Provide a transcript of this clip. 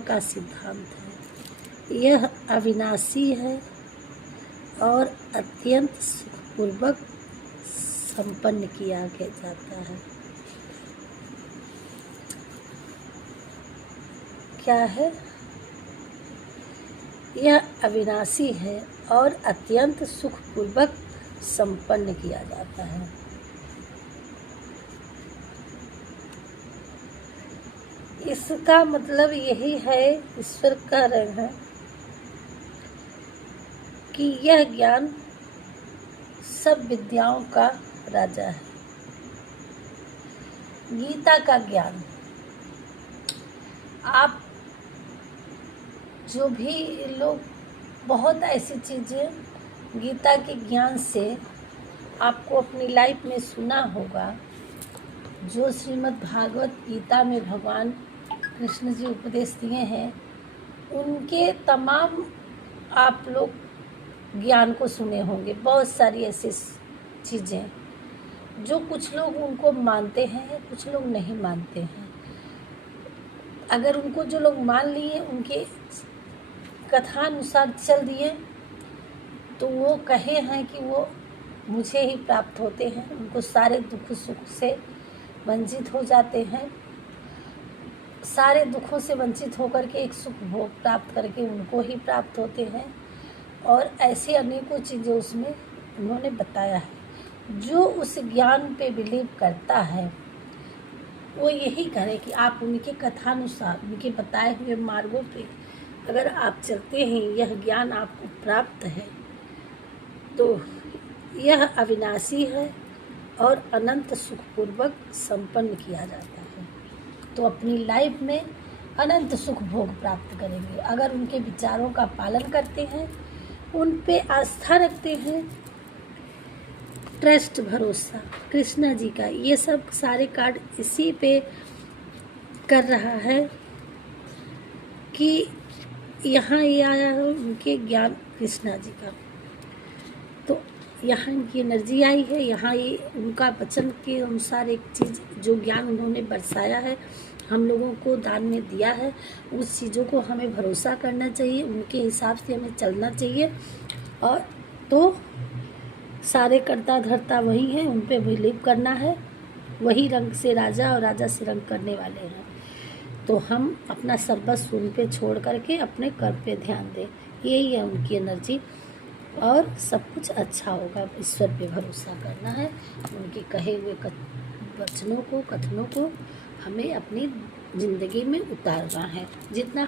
का सिद्धांत है। यह अविनाशी है और अत्यंत सुखपूर्वक संपन्न किया जाता है। क्या है? यह अविनाशी है और अत्यंत सुखपूर्वक संपन्न किया जाता है। इसका मतलब यही है, ईश्वर कह रहे हैं कि यह ज्ञान सब विद्याओं का राजा है। गीता का ज्ञान, आप जो भी लोग, बहुत ऐसी चीज़ें गीता के ज्ञान से आपको अपनी लाइफ में सुना होगा, जो श्रीमद् भागवत गीता में भगवान कृष्ण जी उपदेश दिए हैं, उनके तमाम आप लोग ज्ञान को सुने होंगे। बहुत सारी ऐसी चीज़ें जो कुछ लोग उनको मानते हैं, कुछ लोग नहीं मानते हैं। अगर उनको जो लोग मान लिए, उनके कथानुसार चल दिए, तो वो कहे हैं कि वो मुझे ही प्राप्त होते हैं, उनको सारे दुख सुख से वंचित हो जाते हैं, सारे दुखों से वंचित होकर के एक सुख भोग प्राप्त करके उनको ही प्राप्त होते हैं। और ऐसे अनेकों चीज़ें उसमें उन्होंने बताया है। जो उस ज्ञान पे बिलीव करता है, वो यही करे कि आप उनके कथानुसार, उनके बताए हुए मार्गों पे अगर आप चलते हैं, यह ज्ञान आपको प्राप्त है, तो यह अविनाशी है और अनंत सुखपूर्वक संपन्न किया जाता है। तो अपनी लाइफ में अनंत सुख भोग प्राप्त करेंगे अगर उनके विचारों का पालन करते हैं, उन पे आस्था रखते हैं, ट्रस्ट, भरोसा कृष्णा जी का। ये सब सारे कार्ड इसी पे कर रहा है कि यहाँ ये आया है उनके ज्ञान कृष्णा जी का। तो यहाँ इनकी एनर्जी आई है, यहाँ ये उनका वचन के अनुसार एक चीज़, जो ज्ञान उन्होंने बरसाया है, हम लोगों को दान में दिया है, उस चीज़ों को हमें भरोसा करना चाहिए, उनके हिसाब से हमें चलना चाहिए। और तो सारे कर्ता धर्ता वही हैं, उन पे बिलीव करना है। वही रंग से राजा और राजा से रंग करने वाले हैं। तो हम अपना सर्वस्व उन पे छोड़ करके अपने कर्म पे ध्यान दें। यही है उनकी एनर्जी, और सब कुछ अच्छा होगा। ईश्वर पे भरोसा करना है, उनके कहे हुए वचनों को, कथनों को हमें अपनी ज़िंदगी में उतारना है। जितना